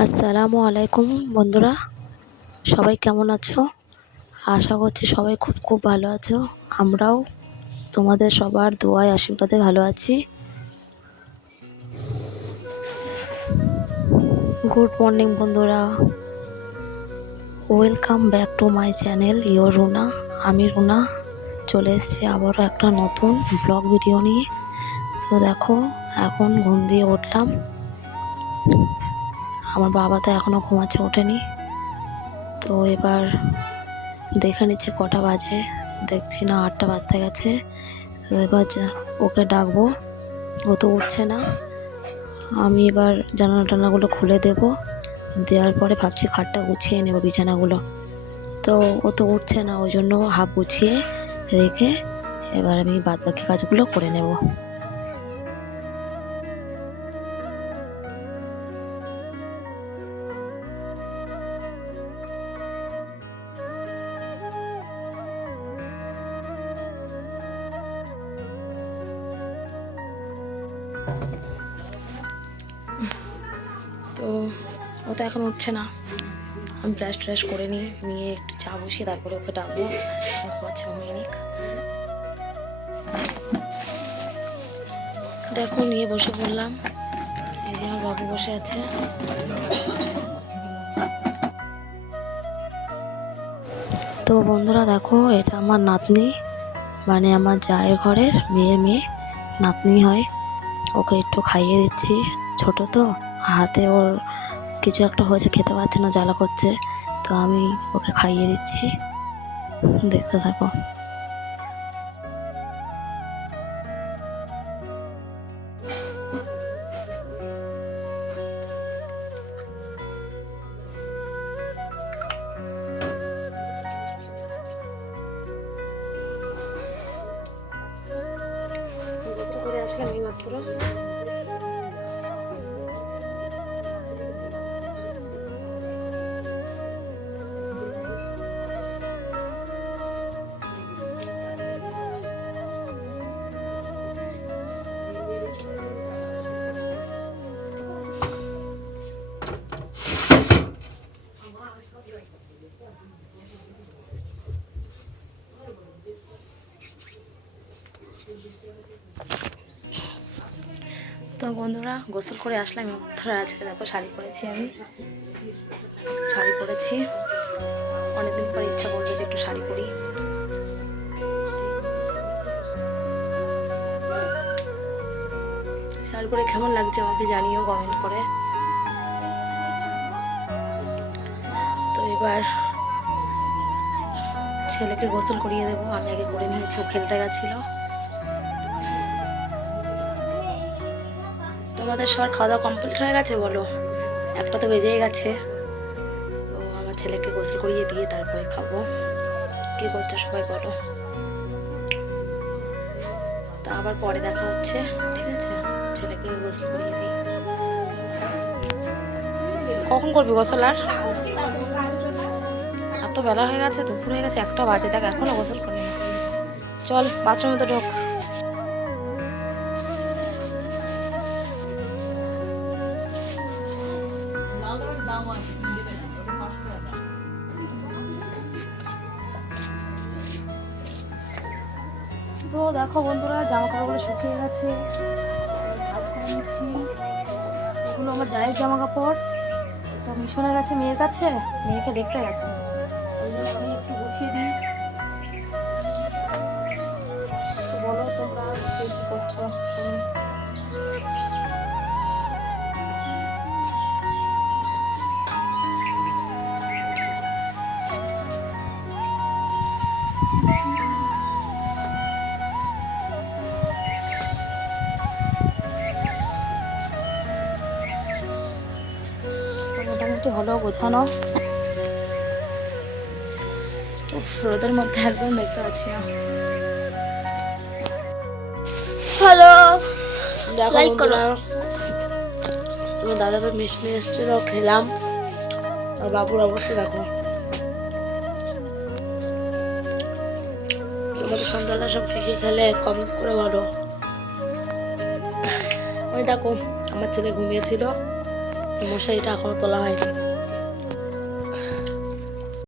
আসসালামু আলাইকুম বন্ধুরা, সবাই কেমন আছো? আশা করছি সবাই খুব খুব ভালো আছো। আমরাও তোমাদের সবার দোয়ায়, আশীর্বাদে ভালো আছি। গুড মর্নিং বন্ধুরা। Welcome back to my channel your Runa আমি রুনা, চলে এসেছি আবারও একটা নতুন ব্লগ ভিডিও নিয়ে। তো দেখো, এখন ঘুম দিয়ে উঠলাম। আমার বাবা তো এখনও ঘুমাচ্ছে, ওঠেনি। তো এবার দেখে নিচ্ছে কটা বাজে, দেখছি না আটটা বাজতে গেছে। তো এবার ওকে ডাকবো, ও তো উঠছে না। আমি এবার জানালা টানাগুলো খুলে দেব, দেওয়ার পরে ভাবছি খাটটা গুছিয়ে নেব, বিছানাগুলো। তো ও তো উঠছে না, ওই জন্য হাফ গুছিয়ে রেখে এবার আমি বাদ বাকি কাজগুলো করে নেব। তো ও তো এখন উঠছে না। আমি ব্রাশ ট্রাশ করে নিই, নিয়ে একটু চা বসিয়ে তারপরে ওকে ডাকবো। ঘুমাচ্ছে ঘুমিয়ে নিক। দেখো, নিয়ে বসে পড়লাম। এই যে আমার বাবু বসে আছে। তো বন্ধুরা, দেখো, এটা আমার নাতনি মানে আমার জায়ের ঘরের মেয়ের মেয়ে, নাতনি হয়। ওকে একটু খাইয়ে দিচ্ছি। ছোট তো, হাতে ওর কিছু একটা হয়েছে, খেতে পারছে না, জ্বালা করছে। তো আমি ওকে খাইয়ে দিচ্ছি। দেখতে থাকো। আসলাম এই মাত্র তো বন্ধুরা গোসল করে আসলাম মাত্র আজকে দেখো শাড়ি পরেছি আমি। শাড়ি পরেছি। অনেকদিন পরে ইচ্ছা করল যে একটু শাড়ি পরি। শাড়ি পরে কেমন লাগছে আমাকে জানিও কমেন্ট করে। তো এবার ছেলেকে গোসল করিয়ে দেবো। আমি আগে করে নিয়েছি, ও খেলতে গেছিল। তোমাদের সবার খাওয়া দাওয়া কমপ্লিট হয়ে গেছে বলো? একটা তো বেজেই গেছে। তো আমার ছেলেকে গোসল করিয়ে দিয়ে তারপরে খাব। কি করছ সবাই বলো? তা আবার পরে দেখা হচ্ছে, ঠিক আছে? ছেলেকে গোসল করিয়ে দিই। কখন করবি গোসল আর? এত বেলা হয়ে গেছে, দুপুর হয়ে গেছে, একটা বাজে। দেখ, এখনও গোসল করিনি। চল, বাথরুমে তো ঢোক। তো দেখো বন্ধুরা জামা কাপড়গুলো শুকিয়ে গেছে। ভাজ করে এগুলো আমার জায়ের জামা কাপড় তো মিশনে গেছে মেয়ের কাছে, মেয়েকে দেখতে গেছে। একটু দিই। বলো শুনি। তো মোটামুটি হলো গোছানো। রোদের মধ্যে একদম দেখতে পাচ্ছি না। হ্যালো Like করো। আমার দাদা ভাই মিষ্টি এসেছিল খেলাম। আর বাবুর অবস্থা দেখো। তোমাদের সন্তানরা সব কি খেলে কমেন্ট করে বলো। ওই দেখো আমার ছেলে ঘুমিয়েছিল। মশারিটা এখনও তোলা হয়নি।